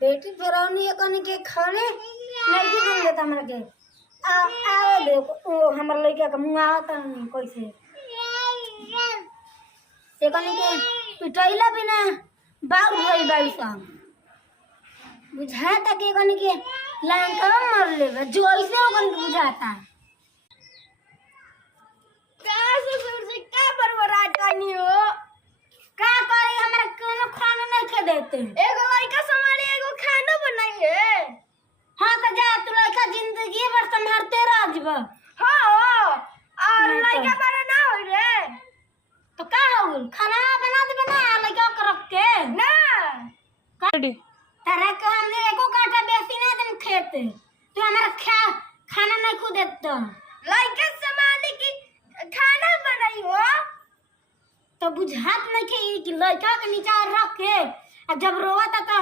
बेटी फिरौनी है कनी के खाने नहीं भी दे देता हमरा के आ दे ओ हमर लइका के मुंह आवत नहीं कैसे से कनी के पिटैला बिना बाग भइल बाई सब बुझाता के कनी के लंका मर लेबे जो ऐसे ओकन के बुझाता का ससुर जी का बरबराट करनी हो का करे हमरा कोनो खाना नहीं खे देते एगो लड़का संभाले एगो खाना बनाइए। हां तो जा तू लड़का जिंदगी भर संभालते रह जब हां और नहीं तो। लड़का बड़ा ना होई रे तो का होल खाना बना देबे ना लड़का के रख के ना तारा के हमने एको काटा बेसी ना देम खेते तू हमरा खाना नहीं खु देत लड़का संभाले की खाना बनाई हो तो बुझात नहीं के कि लड़का के नीचे रख के आ जब रोवता तो